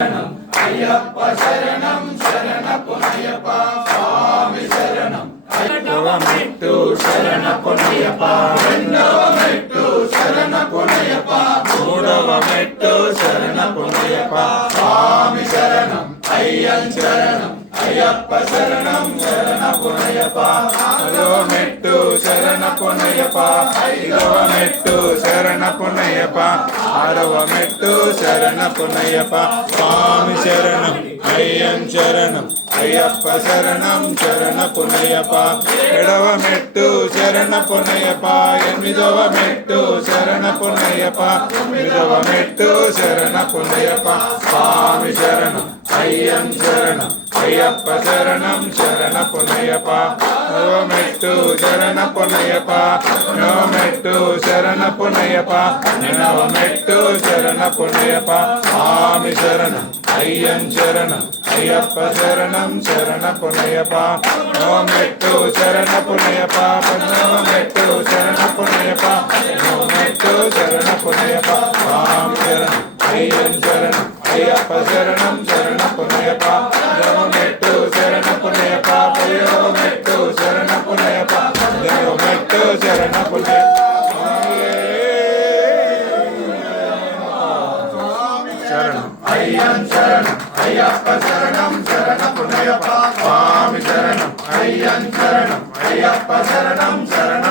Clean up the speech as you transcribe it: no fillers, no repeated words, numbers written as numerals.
అయ్యప్ప శరణం శరణపునయ్యప్ప స్వామి శరణం రెండవ మెట్టు శరణపునయ్యప్ప రెండవ మెట్టు శరణపునయ్యప్ప మూడవ మెట్టు శరణపునయ్యప్ప స్వామి శరణం అయ్యన్ శరణం అయ్యప్ప శరణం శరణపునయ్యప్ప నాలుగవ మెట్టు శరణపునయ్యప్ప ఐదవ మెట్టు శరణపునయ్యప్ప ఆరవ మెట్టు శరణపునయ్యప్ప స్వామి శరణం అయ్యన్ శరణం అయ్యప్ప శరణం శరణపునయ్యప్ప ఏడవ మెట్టు శరణపునయ్యప్ప ఎనిమిదవ మెట్టు శరణపునయ్యప్ప తొమ్మిదవ మెట్టు శరణపునయ్యప్ప స్వామి శరణం అయ్యన్ శరణం అయ్యప్ప శరణం శరణపునయ్యప్ప నవ మెట్టు శరణపునయ్యప్ప నవ మెట్టు శరణపునయ్యప్ప నవ మెట్టు శరణపునయ్యప్ప స్వామి శరణం అయ్యన్ శరణం అయ్యప్ప శరణం శరణపునయ్యప్ప నవ మెట్టు శరణపునయ్యప్ప నవ మెట్టు శరణపునయ్యప్ప నవ మెట్టు శరణపునయ్యప్ప స్వామి శరణం అయ్యన్ శరణం అయ్యప్ప శరణం శరణపునయ్యప్ప నవ మెట్టు శరణపునయ్యప్ప పదవ మెట్టు శరణపునయ్యప్ప నవ మెట్టు శరణపునయ్యప్ప శరణం అయ్యన్ శరణం అయ్యప్ప శరణం శరణపునయ్యప్ప స్వామి శరణం అయ్యన్ శరణం అయ్యప్ప శరణం శరణ